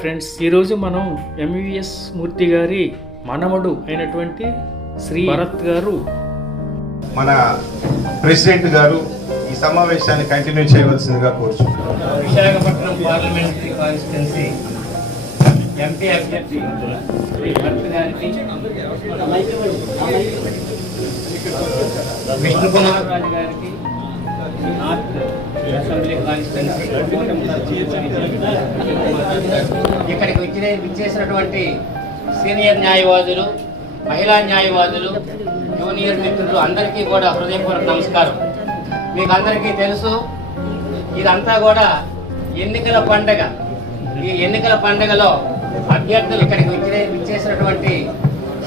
Friends, ఈరోజు మనం MVS మూర్తి గారి మనవడు అయినటువంటి శ్రీ భరత్ గారు మన ప్రెసిడెంట్ గారు ఈ సమావేశాన్ని కంటిన్యూ చేయవలసిందిగా కోరుచున్నాను. విశాఖపట్నం పార్లమెంటరీ కాన్స్టిట్యున్సీ ఎంపీ అభ్యర్థి శ్రీ భరత్ గారికి, విష్ణుకుమార్ రాజు గారికి, నార్త్ అసెంబ్లీ కాన్స్టిట్యున్సీ ఇక్కడికి విచ్చేసినటువంటి సీనియర్ న్యాయవాదులు, మహిళా న్యాయవాదులు, జూనియర్ మిత్రులు అందరికీ కూడా హృదయపూర్వక నమస్కారం. మీకు అందరికీ తెలుసు, ఇదంతా కూడా ఎన్నికల పండగ. ఈ ఎన్నికల పండగలో అభ్యర్థులు ఇక్కడికి విచ్చేసినటువంటి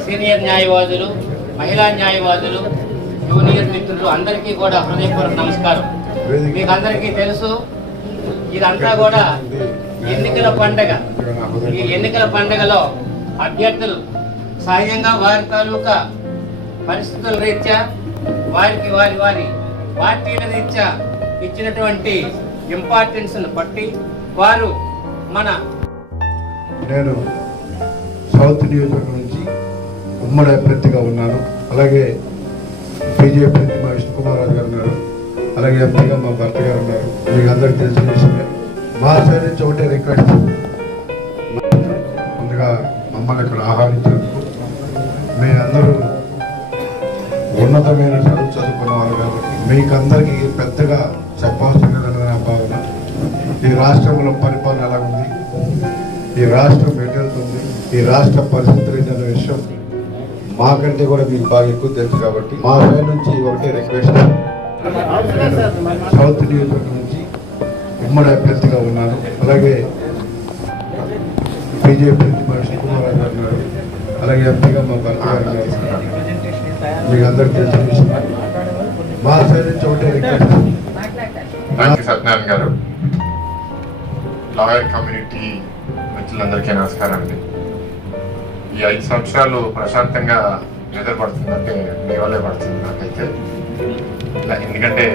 సీనియర్ న్యాయవాదులు, మహిళా న్యాయవాదులు, జూనియర్ మిత్రులు అందరికీ కూడా హృదయపూర్వక నమస్కారం. మీకు అందరికీ తెలుసు, ఇదంతా కూడా ఎన్నికల పండగ. ఈ ఎన్నికల పండగలో అభ్యర్థులు సహజంగా వారి తాలూకా పరిస్థితుల రీత్యా, వారికి వారి వారి పార్టీల రీత్యా ఇచ్చినటువంటి ఇంపార్టెన్స్ను బట్టి వారు నేను సౌత్ నియోజకవర్గం నుంచి ఉమ్మడి అభ్యర్థిగా ఉన్నాను. అలాగే బీజేపీ అభ్యర్థి మా విష్ణుకుమార్ రాజు గారు ఉన్నారు. అలాగే ఎంపీగా మా భర్త గారు ఉన్నారు. మీకు అందరికీ తెలిసిన విషయమే. మా సైడ్ నుంచి ఒకటే రిక్వెస్ట్, ముందుగా మమ్మల్ని ఇక్కడ ఆహ్వానించినందుకు. మీరందరూ ఉన్నతమైన చదువుకున్న వాళ్ళు కాబట్టి మీకు అందరికీ పెద్దగా చెప్పాల్సిన నా భావన. ఈ రాష్ట్రంలో పరిపాలన ఎలా ఉంది, ఈ రాష్ట్రం ఎటుతుంది, ఈ రాష్ట్ర పరిస్థితులు ఏంటనే విషయం మాకంటే కూడా మీకు బాగా ఎక్కువ తెలుసు కాబట్టి మా సైడ్ నుంచి ఒకటే రిక్వెస్ట్. సౌత్ నియోజకవర్గం నుంచి ఉమ్మడి అభ్యర్థిగా ఉన్నాను. అలాగే బీజేపీ అభ్యర్థి మా విష్ణుకుమార్ రాజు గారు ఉన్నారు. అలాగే ఎంపీగా మా భర్త గారు ఉన్నారు. మీకు అందరికి తెలిసిన విషయం. మా సైడ్ నుంచి ఒకటే రిక్వెస్ట్. సత్యనారాయణ గారు, లాయర్ కమ్యూనిటీ మిత్రులందరికీ నమస్కారం అండి. ఈ 5 సంవత్సరాలు ప్రశాంతంగా నిద్రపడుతుందంటే మీ వల్లే పడుతుంది నాకైతే. ఎందుకంటే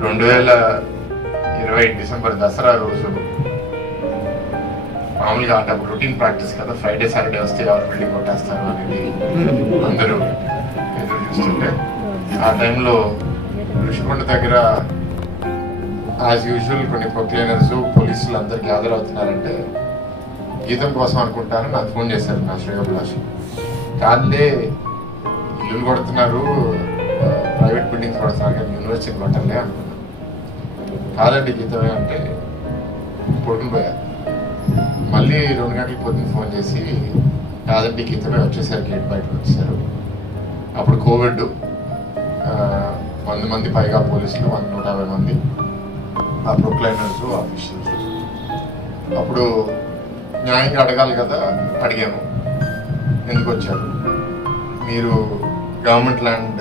2020 డిసెంబర్ దసరా రోజు మామూలుగా అప్పుడు రొటీన్ ప్రాక్టీస్ కదా, ఫ్రైడే సాటర్డే వస్తే ఎవరు బిల్డింగ్ కొట్టేస్తారు అనేది అందరూ ఎదురు చూస్తుంటే, ఆ టైంలో ఋషికొండ దగ్గర యాజ్ యూజువల్ కొన్ని ప్రొక్లైనర్స్, పోలీసులు అందరు గ్యాదర్ అవుతున్నారంటే గీతం కోసం అనుకుంటాను నాకు ఫోన్ చేశారు నా శ్రేయోభిలాష్. కాదులే, ఇల్లు కొడుతున్నారు, ప్రైవేట్ బిల్డింగ్స్ కొడుతున్నారు కానీ యూనివర్సిటీని కొట్టాలే అనుకున్నాను. కాదండి గీతమే అంటే పడుకుని పోయారు. మళ్ళీ 2 గంటల పొద్దున్న ఫోన్ చేసి కాదండి గీతమే వచ్చేసారు, గేట్ బయటకు వచ్చేసారు. అప్పుడు కోవిడ్, 100 మంది పైగా పోలీసులు, 150 మంది ఆ ప్రొక్లైనర్స్, ఆఫీషియల్స్. అప్పుడు న్యాయంగా అడగాలి కదా, అడిగాము. ఎందుకు వచ్చారు మీరు? గవర్నమెంట్ ల్యాండ్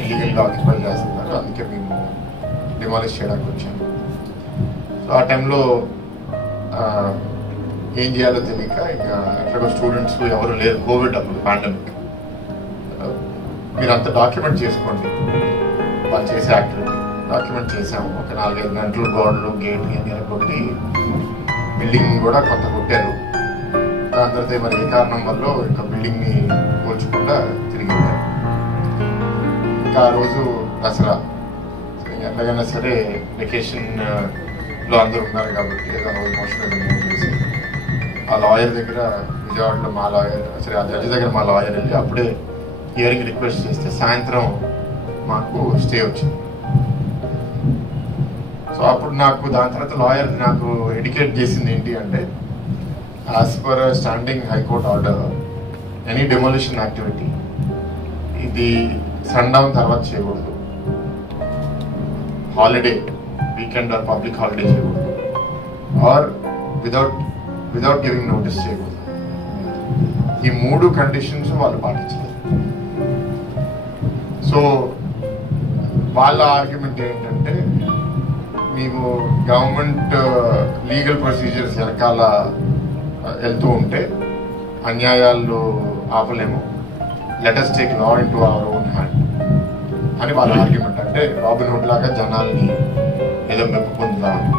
ఇల్లీగల్గా ఆక్యుపై చేస్తున్నారు, అందుకే మేము డిమాలిష్ చేయడానికి వచ్చాము. సో ఆ టైంలో ఏం చేయాలో తెలియక ఇక ఎక్కడో స్టూడెంట్స్ ఎవరు లేరు, కోవిడ్ అప్పుడు పాండమిక్. మీరు అంత డాక్యుమెంట్ చేసుకోండి, వాళ్ళు చేసే యాక్టివిటీ డాక్యుమెంట్ చేసాము. ఒక 4-5 గంటలు గోడలు, గేట్లు అన్నీ కొట్టి బిల్డింగ్ కూడా కొంత కొట్టారు. దాని తర్వాత మరి ఏ కారణం వల్ల ఇంకా బిల్డింగ్ని కూల్చకుండా తిరిగి వెళ్ళారు. ఇంకా ఆ రోజు దసరా, ఎలాగైనా సరే వెకేషన్లో అందరూ ఉన్నారు కాబట్టి ఏదో రోజు మోషన్ మూవ్ చేసి ఆ లాయర్ దగ్గర, విజయవాడలో మా లాయర్, సరే ఆ జడ్జి దగ్గర మా లాయర్ వెళ్ళి అప్పుడే హియరింగ్ రిక్వెస్ట్ చేస్తే సాయంత్రం మాకు స్టే వచ్చింది. సో అప్పుడు నాకు దాని తర్వాత లాయర్ నాకు ఎడ్యుకేట్ చేసింది ఏంటి అంటే, as per standing high court order any demolition activity ఇది సన్ డౌన్ తర్వాత చేయకూడదు, holiday, weekend are public holiday చేయకూడదు, ఆర్ వితౌట్ గివింగ్ నోటీస్ చేయకూడదు. ఈ 3 కండిషన్స్ వాళ్ళు పాటించలేదు. సో వాళ్ళ ఆర్గ్యుమెంట్ ఏంటంటే, మేము గవర్నమెంట్ లీగల్ ప్రొసీజర్స్ వెనకాల వెళ్తూ ఉంటే అన్యాయాలు ఆపలేము, let us take law into our own hand అని వాళ్ళ ఆర్గ్యుమెంట్. అంటే రాబిన్ హుడ్ లాగా జనాల్ని ఏదో మెప్పు పొందుతామని.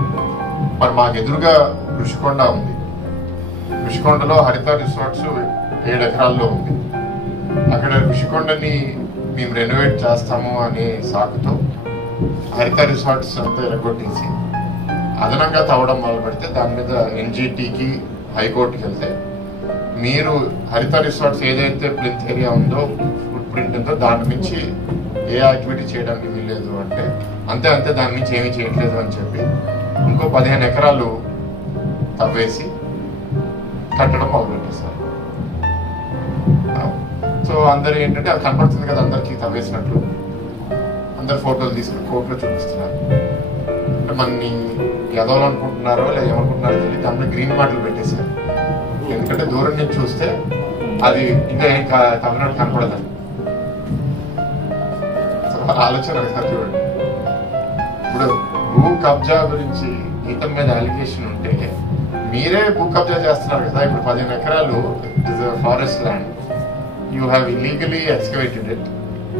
మరి మాకు ఎదురుగా ఋషికొండ ఉంది, ఋషికొండలో హరిత రిసార్ట్స్ 7 ఎకరాల్లో ఉంది. అక్కడ ఋషికొండని మేము రెనోవేట్ చేస్తాము అనే సాకుతో హరిత రిసార్ట్స్ అంతా ఎరగొట్టేసి అదనంగా తవ్వడం మొదలు పెడితే దాని మీద ఎన్జిటికి హైకోర్టుకి వెళ్తే మీరు హరిత రిసార్ట్స్ ఏదైతే ప్లింత్ ఏరియా ఉందో ఫుట్ ప్రింట్ ఉందో దాని నుంచి ఏ యాక్టివిటీ చేయడానికి వీల్లేదు అంటే అంతే దాని నుంచి ఏమీ చేయట్లేదు అని చెప్పి ఇంకో 15 ఎకరాలు తవ్వేసి కట్టడం మొదలుపెట్టేశారు. సో అందరు ఏంటంటే అది కనపడుతుంది కదా అందరికి తవ్వేసినట్లు, అందరు ఫోటోలు తీసుకుని కోర్టులో చూపిస్తున్నారు. అంటే మనని ఎదవాలనుకుంటున్నారో లేదా ఏమనుకుంటున్నారో తెలియదు, దాంట్లో గ్రీన్ మార్కులు పెట్టేశారు. ఎందుకంటే దూరం నుంచి చూస్తే అది ఇంకా ఏం తవ్వినట్టు కనపడదండి. సో ఆలోచన ఒకసారి చూడండి. ఇప్పుడు భూ కబ్జా గురించి గీతం మీద అలిగేషన్ ఉంటే మీరే భూ కబ్జా చేస్తున్నారు కదా. ఇప్పుడు 15 ఎకరాలు forest land, you have illegally excavated it.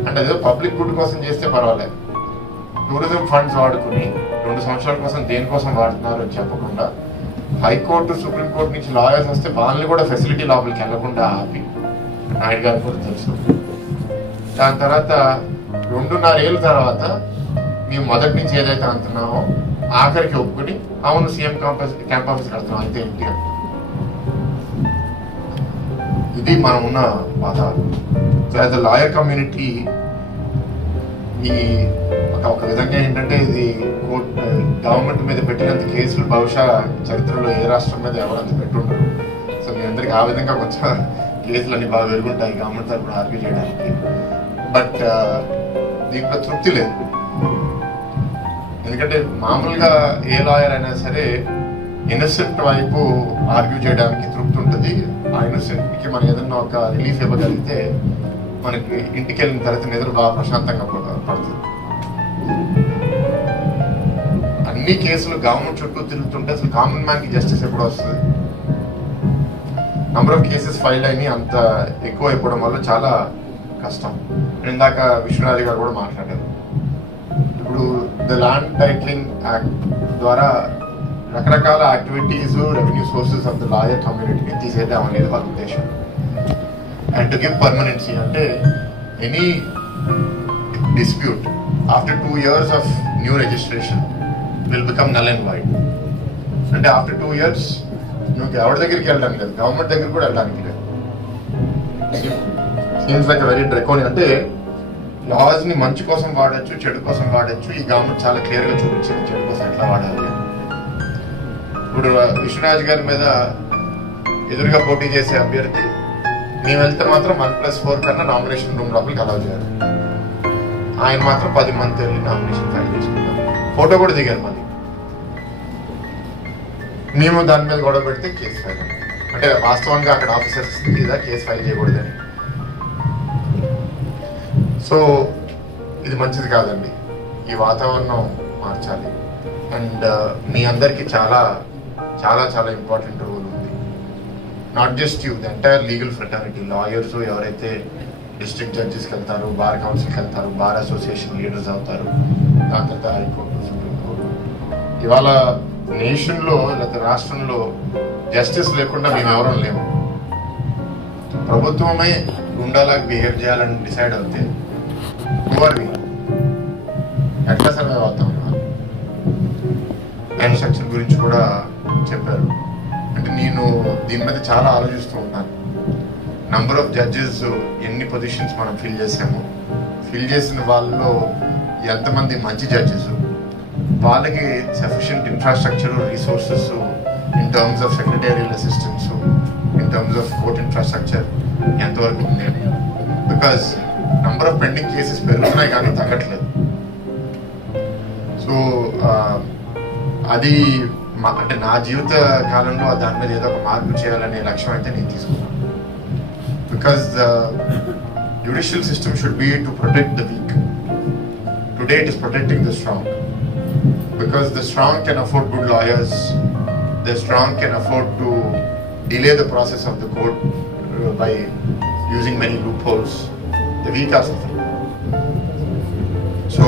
అంటే అదే పబ్లిక్ గుడ్ కోసం చేస్తే పర్వాలేదు, టూరిజం ఫండ్స్ వాడుకుని 2 సంవత్సరాల కోసం దేనికోసం వాడుతున్నారు అని చెప్పకుండా హైకోర్టు సుప్రీంకోర్టు నుంచి లాయర్స్ వస్తే వాళ్ళని కూడా ఫెసిలిటీ లోపలికి వెళ్లకుండా ఆపి, నాయుడు గారికి కూడా తెలుసు. దాని తర్వాత 2.5 ఏళ్ళ తర్వాత మేము మొదటి నుంచి ఏదైతే అంటున్నామో ఆఖరికి ఒప్పుకుని అవును సీఎం క్యాంప్ ఆఫీస్ కడుతున్నాం అయితే ఏంటి. ఇది మనం ఉన్న వాతావరణం. So as a lawyer community ఈ ఒక విధంగా ఏంటంటే ఇది గవర్నమెంట్ మీద పెట్టినంత కేసులు బహుశా చరిత్రలో ఏ రాష్ట్రం మీద ఎవరంత పెట్టుండరు. సో మీ అందరికి ఆ విధంగా కొంచెం కేసులు అన్ని బాగా వెలుగుంటాయి గవర్నమెంట్ తరఫున ఆర్గ్యూ చేయడానికి. బట్ దీంట్లో తృప్తి లేదు. ఎందుకంటే మామూలుగా ఏ లాయర్ అయినా సరే ఇన్నోసెంట్ వైపు ఆర్గ్యూ చేయడానికి తృప్తి ఉంటుంది. ఆ ఇన్నోసెంట్ కి మనం ఏదన్నా ఒక రిలీఫ్ ఇవ్వగలిగితే మనకి ఇంటికి వెళ్ళిన తర్వాత నిద్ర బాగా ప్రశాంతంగా పడుతుంది. అన్ని కేసులు గవర్నమెంట్ చుట్టూ తిరుగుతుంటే అసలు కామన్ మ్యాన్ కి జస్టిస్ ఎప్పుడు వస్తుంది? నంబర్ ఆఫ్ కేసెస్ ఫైల్ అయినాయి అంత ఎక్కువ అయిపోవడం వల్ల చాలా కష్టం. ఇందాక విశ్వనాథ్ గారు కూడా మాట్లాడారు. ఇప్పుడు ద ల్యాండ్ టైటిలింగ్ యాక్ట్ ద్వారా రకరకాల activities revenue sources of the lawyer కమ్యూనిటీని తీసేద్దాం అనేది వాళ్ళ ఉద్దేశం. అండ్ టు గివ్ పర్మనెన్సీ అంటే any dispute after 2 years of new registration will become null and void. అంటే ఆఫ్టర్ 2 years నువ్వు ఎవరి దగ్గరికి వెళ్ళడానికి లేదు, గవర్నమెంట్ దగ్గర కూడా వెళ్ళడానికి లేదు. Seems like very draconian. అంటే లాస్ ని మంచి కోసం వాడచ్చు, చెడు కోసం వాడచ్చు. ఈ గవర్నమెంట్ చాలా క్లియర్ గా చూపించింది చెడు కోసం ఎట్లా వాడాలి. ఇప్పుడు విశ్వనాథ్ గారి మీద ఎదురుగా పోటీ చేసే అభ్యర్థి మేము వెళ్తే మాత్రం 1+4 కన్నా నామినేషన్ రూమ్ లోపలికి అలౌ చేయాలి. ఆయన మాత్రం 10 మంది వెళ్ళి నామినేషన్ ఫైల్ చేసుకున్నారు. ఫోటో కూడా దిగారు. మళ్ళీ మేము దాని మీద గొడవ పెడితే కేసు ఫైల్. అంటే వాస్తవంగా అక్కడ ఆఫీసర్స్ మీద కేసు ఫైల్ చేయకూడదని. సో ఇది మంచిది కాదండి. ఈ వాతావరణం మార్చాలి. అండ్ మీ అందరికి చాలా చాలా చాలా ఇంపార్టెంట్ రోల్ ఉంది. Not just you, the entire legal fraternity. Lawyers ఎవరైతే డిస్ట్రిక్ట్ జడ్జెస్కి వెళ్తారు, బార్ కౌన్సిల్కి వెళ్తారు, బార్ అసోసియేషన్ లీడర్స్ అవుతారు, దాని తర్వాత హైకోర్టు, సుప్రీంకోర్టు. ఇవాళ నేషన్లో లేకపోతే రాష్ట్రంలో జస్టిస్ లేకుండా మేము ఎవరూ లేము. ప్రభుత్వమే గుండాలాగా బిహేవ్ చేయాలని డిసైడ్ అవుతే ఎట్లా సర్వైవ్ అవుతాం? కన్స్ట్రక్షన్ గురించి కూడా చెప్పారు. అంటే నేను దీని మీద చాలా ఆలోచిస్తూ ఉంటాను. నంబర్ ఆఫ్ జడ్జెస్ ఎన్ని పొజిషన్స్ మనం ఫిల్ చేసాము, ఫిల్ చేసిన వాళ్ళలో ఎంతమంది మంచి జడ్జెస్, వాళ్ళకి sufficient infrastructure, resources in terms of secretarial assistance, in terms of court infrastructure ఎంతవరకు ఉంది. Because number of pending cases పెరుగుతున్నాయి కానీ తగ్గట్లేదు. సో అది అంటే నా జీవిత కాలంలో దాని మీద ఏదో ఒక మార్పు చేయాలనే లక్ష్యం అయితే నేను తీసుకున్నాను. Because the judicial system should be to protect the week. Today it is protecting the strong. Because the strong can afford good lawyers, the strong can afford to delay the process of the court by using many loopholes. The weak are suffering. So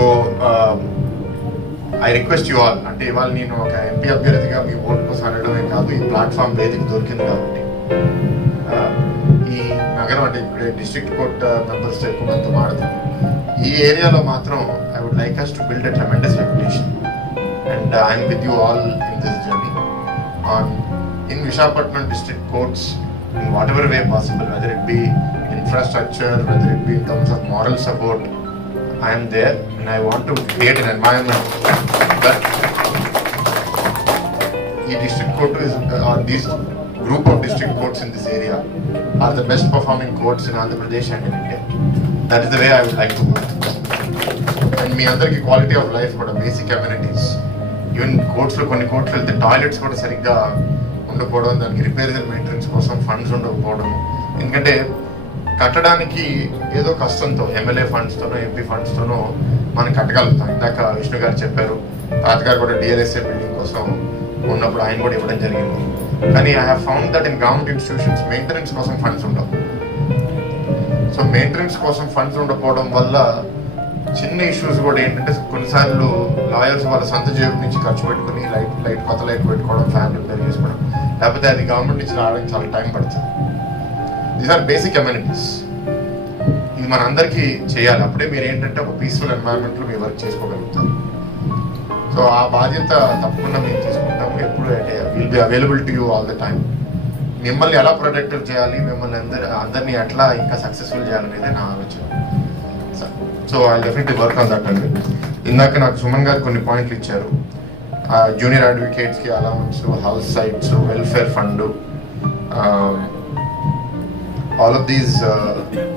I request you all, అంటే ఇవాళ నేను ఒక MP అభ్యర్థిగా మీ vote కోసం అనడమే కాదు, ఈ platform వేదిక దొరికింది కాబట్టి ఈ నగరం అంటే ఇప్పుడు డిస్ట్రిక్ట్ కోర్ట్ మెంబర్స్ ఎక్కువ మంది మాడుతుంది, ఈ ఏరియాలో మాత్రం I would like us to build a tremendous reputation and I'm with you all in this journey on in Visakhapatnam district courts in whatever way possible, whether it be infrastructure, whether it be in terms of moral support. I am there and I want to create an environment that the district court is, or these group of district courts in this area are the best performing courts in Andhra Pradesh and in India. That is the way I would like to work. And me andarki quality of life kuda basic amenities, even courts lo konni courts velte toilets kuda sarigga ఉండకపోవడం, దానికి repairs and maintenance కోసం funds ఉండకపోవడం, ఎందుకంటే కట్టడానికి ఏదో కష్టంతో MLA ఫండ్స్తోనో MP ఫండ్స్తోనో మనం కట్టగలుగుతాం. ఇందాక విష్ణు గారు చెప్పారు, తాతగారు కూడా డిఎల్ఎస్ఏ బిల్డింగ్ కోసం ఉన్నప్పుడు ఆయన కూడా ఇవ్వడం జరిగింది. కానీ I have found that in government institutions maintenance కోసం ఫండ్స్ ఉండవు. సో మెయింటెనెన్స్ కోసం ఫండ్స్ ఉండకపోవడం వల్ల చిన్న ఇష్యూస్ కూడా ఏంటంటే కొన్నిసార్లు లాయర్స్ వాళ్ళ సొంత జేబు నుంచి ఖర్చు పెట్టుకుని కొత్త లైట్ పెట్టుకోవడం, ఫ్యాన్ రిపేర్ చేసుకోవడం, లేకపోతే అది గవర్నమెంట్ నుంచి రావడానికి చాలా టైం పడుతుంది. These are basic amenities. ఇది మన అందరికీ చేయాలి, అప్పుడే మీరు ఏంటంటే ఒక పీస్ఫుల్ ఎన్వైరన్మెంట్లో మీరు వర్క్ చేసుకోగలుగుతారు. సో ఆ బాధ్యత తప్పకుండా మేము తీసుకుంటాము. ఎప్పుడు will be available to you all the time. మిమ్మల్ని ఎలా ప్రొటెక్టివ్ చేయాలి, మిమ్మల్ని అందరినీ ఎట్లా ఇంకా సక్సెస్ఫుల్ చేయాలనేది నా ఆలోచన. So I definitely work on that అండి. ఇందాక నాకు సుమన్ గారు కొన్ని పాయింట్లు ఇచ్చారు. జూనియర్ అడ్వకేట్స్కి allowance, house sites, welfare fund, all of these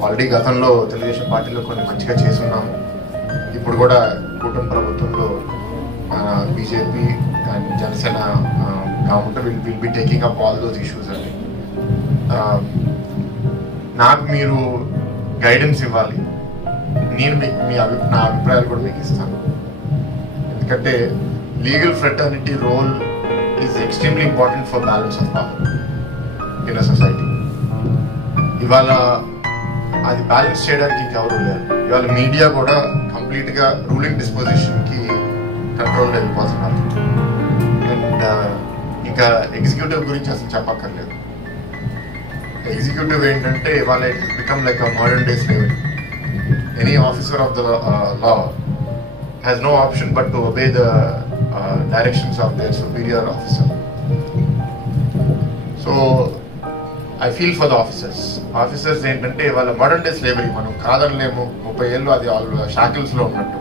already గతంలో తెలుగుదేశం పార్టీలో కొన్ని మంచిగా చేసున్నాము. ఇప్పుడు కూడా కూటమి ప్రభుత్వంలో BJP and Janasena government will be taking up all those issues అండి. నాకు మీరు గైడెన్స్ ఇవ్వాలి, నేను నా అభిప్రాయాలు కూడా మీకు ఇస్తాను. ఎందుకంటే legal fraternity role is extremely important for balance of power in a society. ఇవాళ అది బ్యాలెన్స్ చేయడానికి ఇంకెవరు లేరు. ఇవాళ మీడియా కూడా కంప్లీట్గా రూలింగ్ డిస్పోజిషన్కి కంట్రోల్లో వెళ్ళిపోతున్నారు. అండ్ ఇంకా ఎగ్జిక్యూటివ్ గురించి అసలు చెప్పక్కర్లేదు. ఎగ్జిక్యూటివ్ ఏంటంటే ఇవాళ it is become like a modern day slavery. Any officer of the law has no option but to obey the directions of their superior officer. So I feel for the officers. Officers ఏంటంటే వాళ్ళ modern day slavery మనం కాదనలేము. 30 ఏళ్ళు అది వాళ్ళు షాకిల్స్లో ఉన్నట్టు.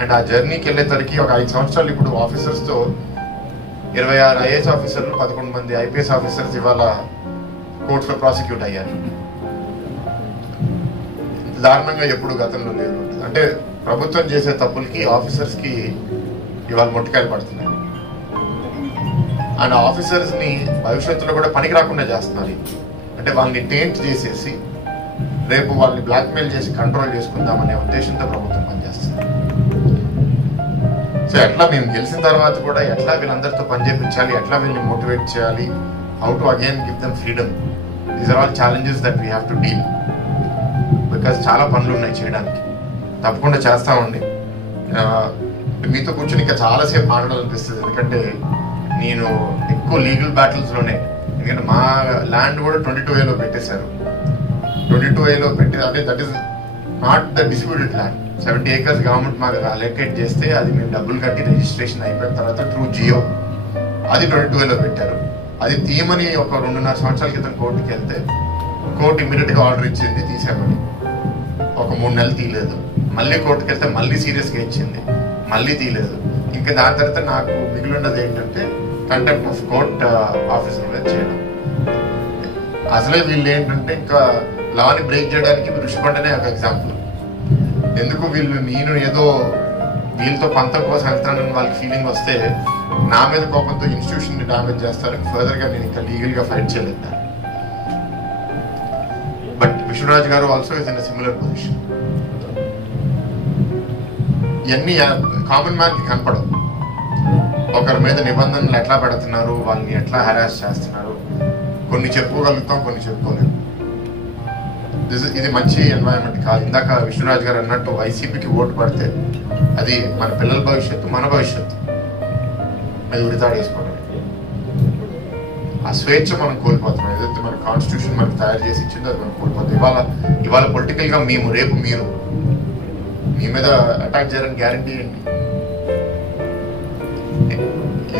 And ఆ జర్నీకి వెళ్ళేసరికి ఒక 5 సంవత్సరాలు ఇప్పుడు ఆఫీసర్స్తో 26 ఐఏఎస్ ఆఫీసర్లు, 11 మంది ఐపీఎస్ ఆఫీసర్స్ ఇవాళ కోర్ట్స్లో ప్రాసిక్యూట్ అయ్యారు. దారుణంగా ఎప్పుడు గతంలో లేదు. అంటే ప్రభుత్వం చేసే తప్పులకి ఆఫీసర్స్కి ఇవాళ మొట్టికాయలు పడుతున్నాయి. అండ్ ఆఫీసర్స్ని భవిష్యత్తులో కూడా పనికి రాకుండా చేస్తున్నారు. అంటే వాళ్ళని టేంట్ చేసేసి రేపు వాళ్ళని బ్లాక్మెయిల్ చేసి కంట్రోల్ చేసుకుందామనే ఉద్దేశంతో ప్రభుత్వం పనిచేస్తుంది. సో ఎట్లా మేము గెలిచిన తర్వాత కూడా ఎట్లా వీళ్ళందరితో పని చేయించాలి, ఎట్లా వీళ్ళని మోటివేట్ చేయాలి, how to again give them freedom, these are all challenges that we have to deal. Because చాలా పనులు ఉన్నాయి చేయడానికి, తప్పకుండా చేస్తామండి. మీతో కూర్చొని ఇంకా చాలాసేపు మాట్లాడాలనిపిస్తుంది. ఎందుకంటే నేను ఎక్కువ లీగల్ బ్యాటిల్స్లోనే, ఎందుకంటే మా ల్యాండ్ కూడా 22A పెట్టేశారు. 22A పెట్టి, అంటే that is not the disputed land. 70 acres government మాకు అలొకేట్ చేస్తే అది మేము డబ్బులు కట్టి రిజిస్ట్రేషన్ అయిపోయిన తర్వాత త్రూ జియో అది 22A పెట్టారు. అది తీయమని ఒక 2.5 సంవత్సరాల క్రితం కోర్టుకి వెళ్తే కోర్టు ఇమీడియట్గా ఆర్డర్ ఇచ్చింది తీసేమని. ఒక 3 నెలలు తీయలేదు. మళ్ళీ కోర్టుకి వెళ్తే మళ్ళీ సీరియస్గా ఇచ్చింది, మళ్ళీ తీయలేదు. ఇంకా దాని తర్వాత నాకు మిగిలి ఉన్నది ఏంటంటే కంటెంప్ట్ ఆఫ్ కోర్ట్ ఆఫీసర్ మీద చేయడం. అసలే వీళ్ళు ఏంటంటే ఇంకా లాని బ్రేక్ చేయడానికి ఋషికొండనే ఒక ఎగ్జాంపుల్. ఎందుకు నేను ఏదో వీళ్ళతో పంతం కోసం వెళ్తానని వాళ్ళకి ఫీలింగ్ వస్తే నా మీద కోపంతో ఇన్స్టిట్యూషన్ డామేజ్ చేస్తారని ఫర్దర్గా నేను ఇంకా లీగల్గా ఫైట్ చేయలేదు. బట్ విశ్వరాజ్ గారు also is in similar position. ఇవన్నీ కామన్ మ్యాన్కి కనపడవు. ఒకరి మీద నిబంధనలు ఎట్లా పెడుతున్నారు, వాళ్ళని ఎట్లా హెరాస్ చేస్తున్నారు, కొన్ని చెప్పుకోగలుగుతాం, కొన్ని చెప్పుకోలేము. ఇది మంచి ఎన్వైరన్మెంట్ కాదు. ఇందాక విష్ణురాజ్ గారు అన్నట్టు వైసీపీకి ఓటు పడితే అది మన పిల్లల భవిష్యత్తు, మన భవిష్యత్తు అది ఉడితాడు వేసుకోవడం. ఆ స్వేచ్ఛ మనం కోల్పోతున్నాం. ఏదైతే మన కాన్స్టిట్యూషన్ మనకు తయారు చేసి ఇచ్చిందో అది మనం కోల్పోతాం. ఇవాళ పొలిటికల్ గా మేము రేపు మీరు మీ మీద అటాక్ చేయాలని గ్యారంటీ ఏంటి?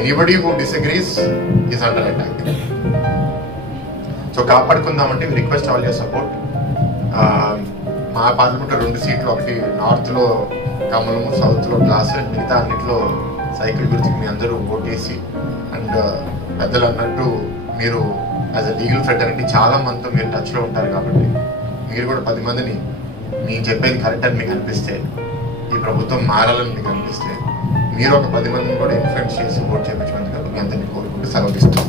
Anybody who disagrees is under attack. So కాపాడుకుందామంటే we request all your support. మా పార్లమెంట్లో 2 సీట్లు, ఒకటి నార్త్ లో కమలము, సౌత్ లో గ్లాస్, మిగతా అన్నింటిలో సైకిల్ గుర్తుకి మీ అందరూ ఓటేసి, అండ్ పెద్దలు అన్నట్టు మీరు యాజ్ అ లీగల్ ఫ్రెటర్నిటీ చాలా మందితో మీరు టచ్ లో ఉంటారు కాబట్టి మీరు కూడా 10 మందిని మీరు చెప్పేది కరెక్ట్ అని మీకు అనిపిస్తే, ఈ ప్రభుత్వం మారాలని మీకు అనిపిస్తే మీరు ఒక 10 మందిని కూడా ఇన్ఫ్లుయెన్స్ చేసి ఓట్ చేయించమందుకు మీ అందరినీ కోరుకుంటూ సెలవు ఇస్తాం.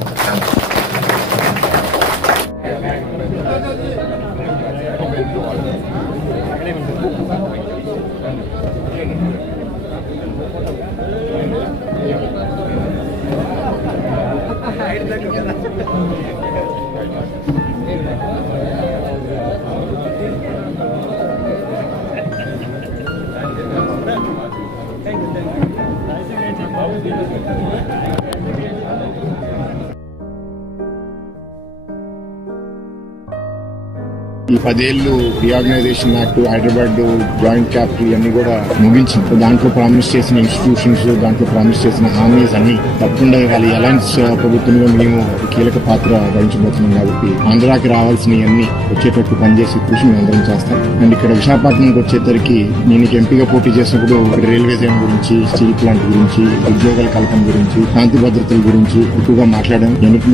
ఈ 10 ఏళ్ళు reorganisation act, Hyderabad joint capital అన్ని కూడా ముగించి దాంట్లో ప్రామిస్ చేసిన ఇన్స్టిట్యూషన్స్, దాంట్లో ప్రామిస్ చేసిన హామీస్ అన్ని తప్పకుండా వాళ్ళ అలయన్స్ ప్రభుత్వంలో మేము కీలక పాత్ర వహించబోతున్నాం కాబట్టి ఆంధ్రాకి రావాల్సినవన్నీ వచ్చేటట్టు పనిచేసి కృషి మేము అందరం చేస్తాం. అండ్ ఇక్కడ విశాఖపట్నంకి వచ్చేసరికి నేను ఎంపీగా పోటీ చేసినప్పుడు రైల్వే జోన్ గురించి, స్టీల్ ప్లాంట్ గురించి, ఉద్యోగాల కల్పన గురించి, శాంతి భద్రతల గురించి ఎక్కువగా మాట్లాడాం. కొన్నిటి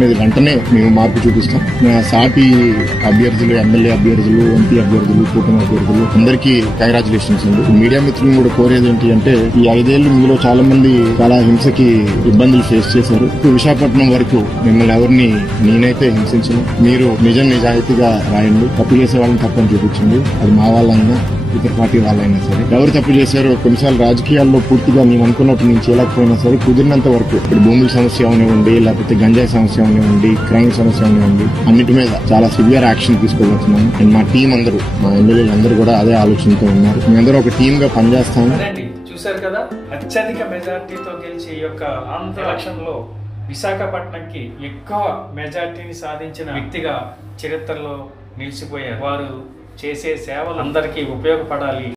మీద వెంటనే మేము మార్పు చూపిస్తాం. సాటి అభ్యర్థులు, ఎమ్మెల్యే అభ్యర్థులు, ఎంపీ అభ్యర్థులు, కూటమి అభ్యర్థులు అందరికీ కంగ్రాచులేషన్స్ అండి. మీడియా మిత్రులను కూడా కోరేది ఏంటి అంటే, ఈ 5 ఏళ్లు మీలో చాలా మంది చాలా హింసకి ఇబ్బందులు ఫేస్ చేశారు. విశాఖపట్నం వరకు మిమ్మల్ని ఎవరిని నేనైతే హింసించను. మీరు నిజాయితీగా రాయండి. తప్పు చేసే వాళ్ళని తప్పని చూపించండి. అది మా వాళ్ళైనా ఇతర పార్టీ వాళ్ళైనా సరే. ఎవరు తప్పు చేశారో కొన్నిసార్లు రాజకీయాల్లో పూర్తిగా నేను అనుకున్నట్టు నేను చేయలేకపోయినా సరే కుదిరినంత వరకు ఇప్పుడు భూముల సమస్య అవనివ్వండి, లేకపోతే గంజాయి సమస్య అవనివ్వండి, క్రైమ్ సమస్య అవనివ్వండి, అన్నిటి మీద చాలా సివియర్ యాక్షన్ తీసుకోబోతున్నాను. అండ్ మా టీం అందరూ, మా ఎమ్మెల్యేలు అందరూ కూడా అదే ఆలోచనతో ఉన్నారు. మేమందరూ ఒక టీమ్ గా పనిచేస్తాము. చూశారు కదా, అత్యధిక మెజార్టీతో గెలిచి ఈ యొక్క ఆంధ్ర ఎలక్షన్లో విశాఖపట్నంకి ఎక్కువ మెజార్టీని సాధించిన వ్యక్తిగా చరిత్రలో నిలిచిపోయారు. వారు చేసే సేవలు అందరికీ ఉపయోగపడాలి.